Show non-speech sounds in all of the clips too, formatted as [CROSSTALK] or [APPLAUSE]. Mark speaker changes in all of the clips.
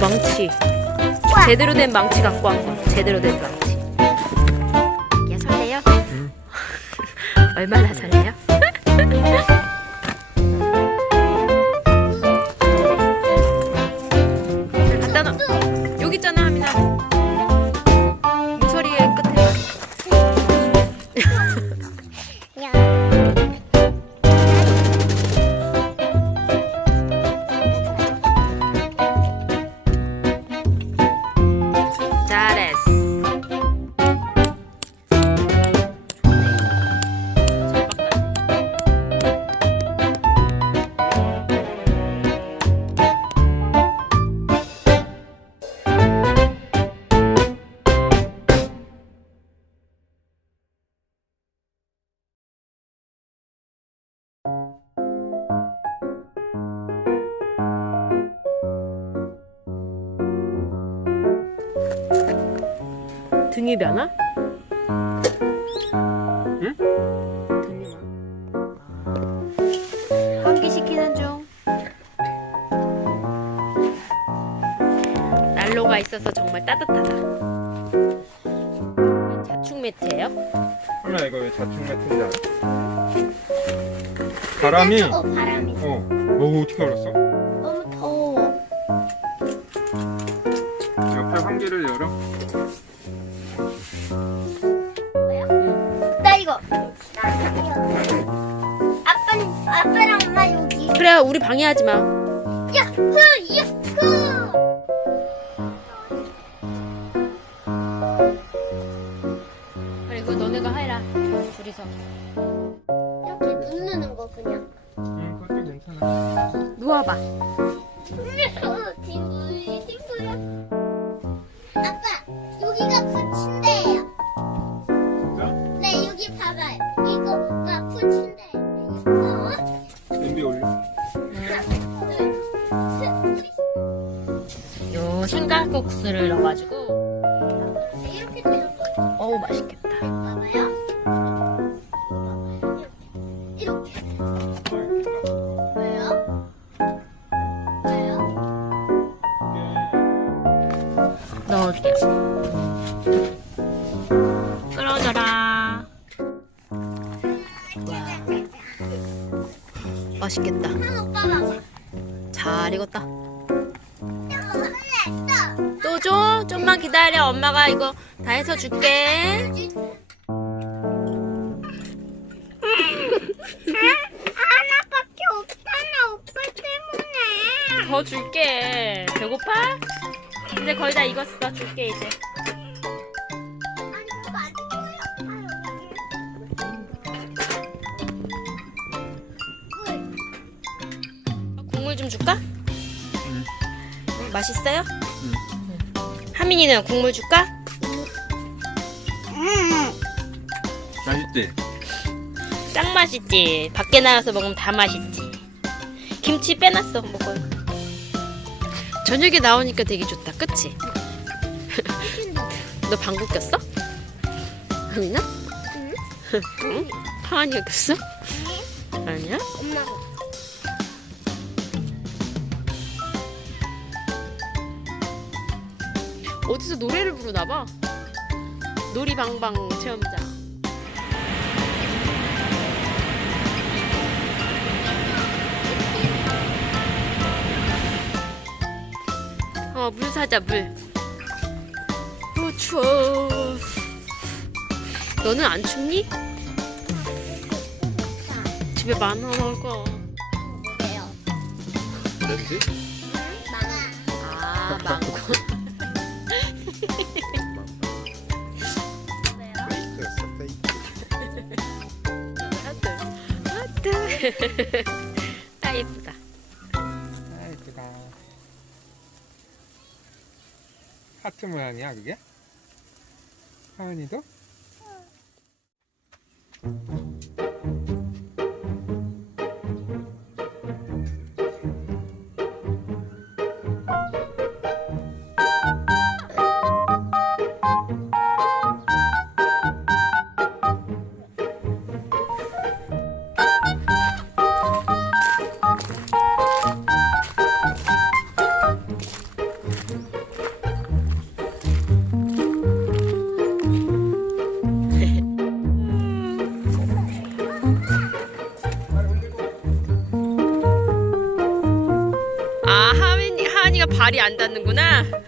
Speaker 1: 오 망치. 제대로 된 망치 갖고 한 거. 제대로 된 망치. 야 설레요?
Speaker 2: 응. [LAUGHS]
Speaker 1: 얼마나 설레요? [LAUGHS] 등이 변화?
Speaker 2: 응?
Speaker 1: 등이 와. 환기시키는 중. 난로가 있어서 정말 따뜻하다. 자축 매트예요?
Speaker 2: 하나 이거 왜 자충 매트인지 알아? 바람이
Speaker 3: 어, 바람이
Speaker 2: 어, 어 어떻게 알았어?
Speaker 3: 너무 더워.
Speaker 2: 옆에 환기를 열어.
Speaker 1: 그래 우리 방해하지 마.
Speaker 3: 야후 야후.
Speaker 1: 그래 그거 너네가 해라. 둘이서.
Speaker 3: 이렇게 누르는 거 그냥.
Speaker 2: 응, 그것도 괜찮아.
Speaker 1: 누워봐. 생각국수를 넣어가지고.
Speaker 3: 이렇게.
Speaker 1: 어우 맛있겠다.
Speaker 3: 봐봐요. 이렇게. 왜요? 왜요?
Speaker 1: 넣을게요. 끓어져라. 와. 맛있겠다. 잘 익었다. 줘? 좀만 기다려. 엄마가 이거 다 해서 줄게.
Speaker 3: 하나밖에 없잖아 오빠 때문에.
Speaker 1: 더 줄게. 배고파? 이제 거의 다 익었어. 줄게 이제.
Speaker 3: 아니 그거 아직도요.
Speaker 1: 국물 좀 줄까?
Speaker 2: 응.
Speaker 1: 응, 맛있어요? 하민이는 국물 줄까?
Speaker 2: 맛있지?
Speaker 1: 짱 맛있지. 밖에 나가서 먹으면 다 맛있지. 김치 빼놨어 먹어. 저녁에 나오니까 되게 좋다. 그치? [LAUGHS] 너 방구 꼈어? 하민아? 응? [LAUGHS] 하은이가 꼈어? 아니야?
Speaker 3: 엄마가.
Speaker 1: 어디서 노래를 부르나 봐. 놀이방방 체험장. 어, 물 사자, 물. 어, 추워. 너는 안 춥니? 집에 많아, 먹어.
Speaker 3: 뭐래요?
Speaker 2: 냄비? [LAUGHS]
Speaker 3: 아,
Speaker 1: 예쁘다.
Speaker 2: 아, 예쁘다. 하트 모양이야, 그게? 하은이도?
Speaker 1: 발 안 닿는구나.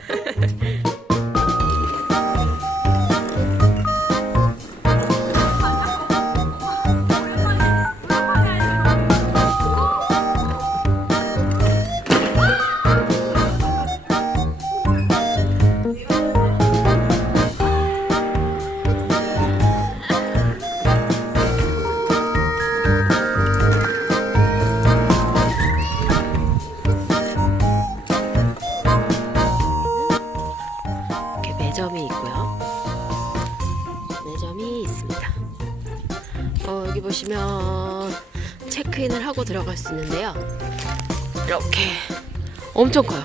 Speaker 1: 들어갈 수 있는데요. 이렇게 엄청 커요.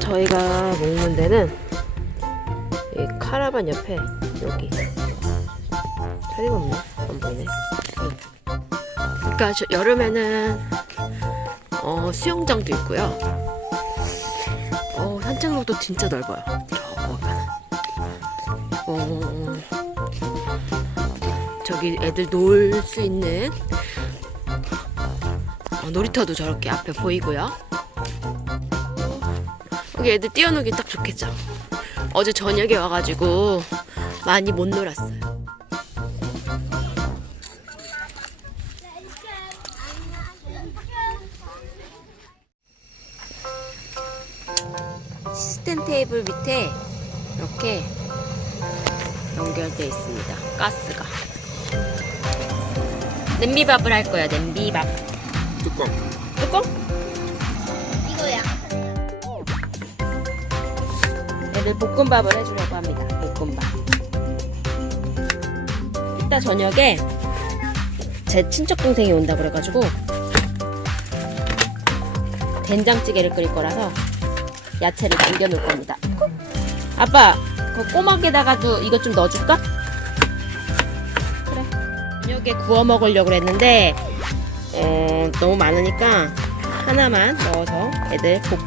Speaker 1: 저희가 먹는 데는 이 카라반 옆에 여기 자리가 없네. 안 보이네. 응. 그러니까 저- 여름에는 어, 수영장도 있고요. 어, 산책로도 진짜 넓어요. 어, 저기 애들 놀 수 있는 어, 놀이터도 저렇게 앞에 보이고요. 여기 애들 뛰어놀기 딱 좋겠죠. 어제 저녁에 와가지고 많이 못 놀았어요. 시스템 테이블 밑에 이렇게 연결되어 있습니다. 가스가. 냄비밥을 할 거야, 냄비밥.
Speaker 2: 뚜껑.
Speaker 1: 뚜껑?
Speaker 3: 이거야.
Speaker 1: 애들 볶음밥을 해주려고 합니다. 볶음밥. 이따 저녁에 제 친척 동생이 온다 그래가지고 된장찌개를 끓일 거라서 야채를 남겨 놓을 겁니다. 아빠, 그 꼬막에다가도 이것 좀 넣어줄까? 그래. 저녁에 구워 먹으려고 그랬는데 어, 너무 많으니까 하나만 넣어서 애들 볶,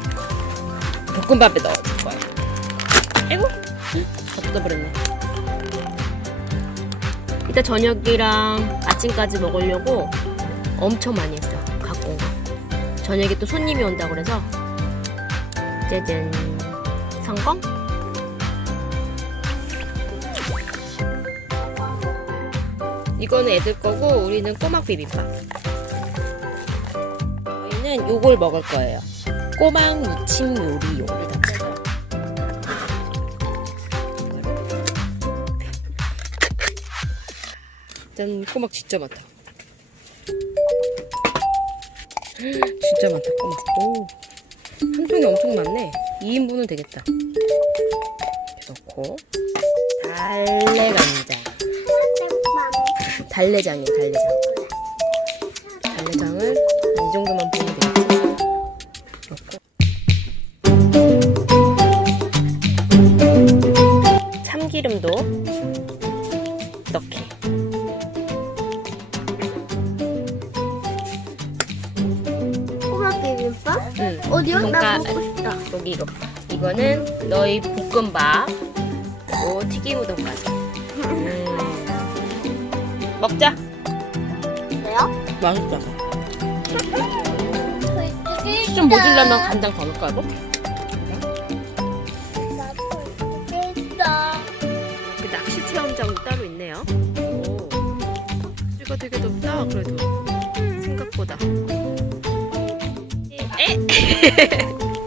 Speaker 1: 볶음밥에 넣어줄 거예요. 아이고 다 뜯어버렸네 이따 저녁이랑 아침까지 먹으려고 엄청 많이 했어 갖고 온 거. 저녁에 또 손님이 온다 그래서 짜잔 성공? 이거는 애들 거고 우리는 꼬막 비빔밥 저희는 요걸 먹을 거예요. 꼬막 무침 요리용을 담았어요. 짠 꼬막 진짜 많다. 진짜 많다 꼬막. 오 한 통이 엄청 많네. 2인분은 되겠다. 넣고. 달래간장. 달래장이에요 달래장. 달래장을 너희 볶음밥. 오 튀김 우동까지 음. 먹자.
Speaker 3: 왜요?
Speaker 1: 맛있다. 좀 모질라면 간장 더 넣을까 이거? 그 낚시 체험장도 따로 있네요. 오. 이거 되게 넓다 그래도. 생각보다. 에? [LAUGHS]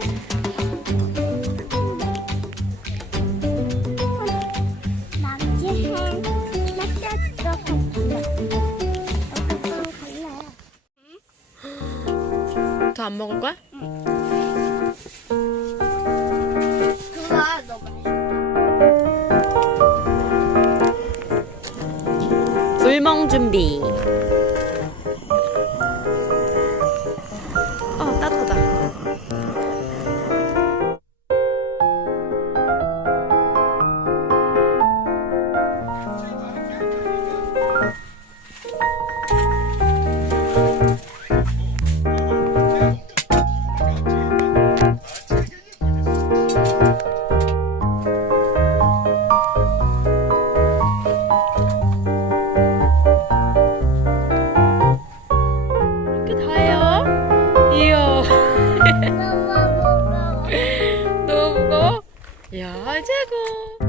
Speaker 1: 더 안 먹을 거야?
Speaker 3: 그거 너무
Speaker 1: 불멍 준비. 이것도 다예요? 이요. [LAUGHS] [LAUGHS] 너무 무거워. 이야, 최고.